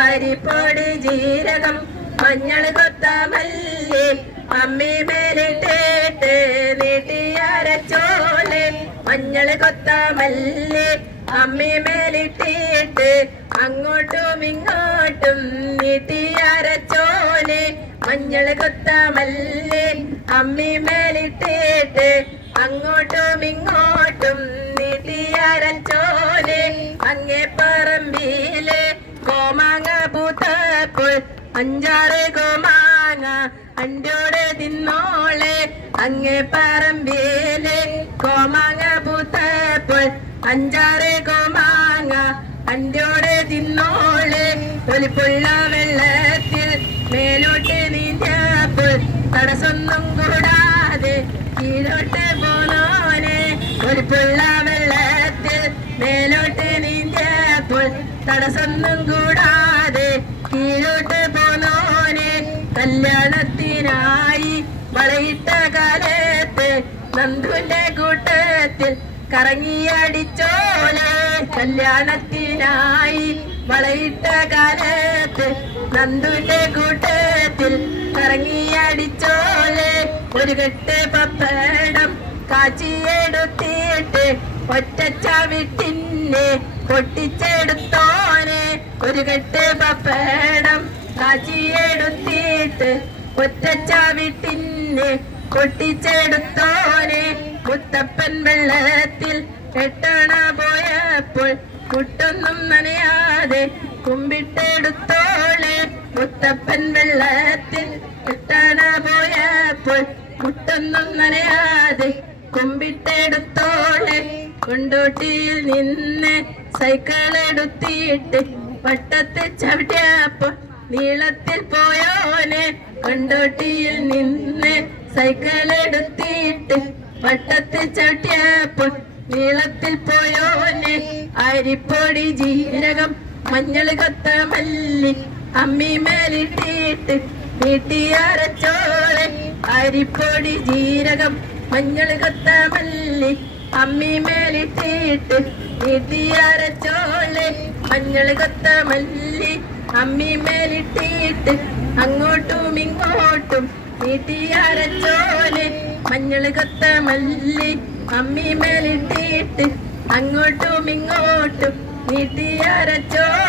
അരിപ്പൊടി ജീരകം മഞ്ഞൾ കൊത്തമല്ലി അമ്മി മേലിട്ടേട്ട് നീട്ടിയരച്ചോലെ മഞ്ഞൾ കൊത്തമല്ലി അമ്മി മേലിട്ടിട്ട് അങ്ങോട്ടും ഇങ്ങോട്ടും നീട്ടിയരച്ചോലെ മഞ്ഞൾ കൊത്തമല്ലി അമ്മി മേലിട്ടിട്ട് അങ്ങോട്ടും ഇങ്ങോട്ടും നീട്ടിയരച്ചോലെ അങ്ങേ അഞ്ചാറ് കോമാങ്ങ അണ്ടോടെ തിന്നോളെ. അങ്ങേ പറമ്പേലെ കോമാങ്ങ പൂത്തപ്പോൾ അഞ്ചാറ് കോമാങ്ങ അണ്ടോടെ തിന്നോളെ. ഒലിപ്പുള്ള വെള്ളത്തിൽ മേലോട്ട് നീന്തപ്പോൾ തടസ്സൊന്നും കൂടാതെ കീഴോട്ട് പോന്നോനെ. ഒലിപ്പുള്ള വെള്ളത്തിൽ മേലോട്ട് നീന്തപ്പോൾ തടസ്സൊന്നും കൂടാതെ കല്യാണത്തിനായി വളയിട്ട കാലത്ത് നന്ദുന്റെ കൂട്ടത്തിൽ കറങ്ങിയടിച്ചോലെ. കല്യാണത്തിനായി വളയിട്ട കാലത്ത് നന്ദുന്റെ കൂട്ടത്തിൽ കറങ്ങിയടിച്ചോലെ. ഒരു കെട്ട് പപ്പടം കാച്ചിയെടുത്തിട്ട് ഒറ്റച്ചാവിട്ടിന്നെ പൊട്ടിച്ചെടുത്തോനെ. ഒരു കെട്ട് പപ്പടം കാച്ചിയെടുത്തിട്ട് ഒറ്റച്ചാവിട്ടിന്നെ പൊട്ടിച്ചെടുത്തോനെ മുത്തപ്പൻ വെള്ളത്തിൽ എട്ടണ പോയപ്പോൾ കുട്ടൊന്നും നനയാതെ കുമ്പിട്ടെടുത്തോളെ. മുത്തപ്പൻ വെള്ളത്തിൽ എട്ടണ പോയപ്പോൾ കുട്ടൊന്നും നനയാതെ കുമ്പിട്ടെടുത്തോളെ. കൊണ്ടോട്ടിയിൽ നിന്ന് സൈക്കിൾ എടുത്തിട്ട് വട്ടത്തെ ചവിട്ടിയപ്പോൾ നീളത്തിൽ പോയോനെ. കൊണ്ടോട്ടിയിൽ നിന്ന് സൈക്കിൾ എടുത്തിട്ട് വട്ടത്തിൽ ചാട്ടിയപ്പോൾ നീളത്തിൽ പോയോനെ. അരിപ്പൊടി ജീരകം മഞ്ഞൾ കത്ത മല്ലി അമ്മി മേലിട്ടിട്ട് വീട്ടിയരച്ചോളെ അരിപ്പൊടി ജീരകം മഞ്ഞൾ കത്ത മല്ലി അമ്മി മേലിട്ടിട്ട് വീട്ടിയരച്ചോളെ മഞ്ഞൾ കത്ത മല്ലി അമ്മി മേലിട്ടിട്ട് അങ്ങോട്ടും ഇങ്ങോട്ടും വീട്ടിയരച്ചോലെ മഞ്ഞൾ കൊത്ത മല്ലി. അമ്മിമേലിട്ടിട്ട് അങ്ങോട്ടും ഇങ്ങോട്ടും വീട്ടിയരച്ചോലെ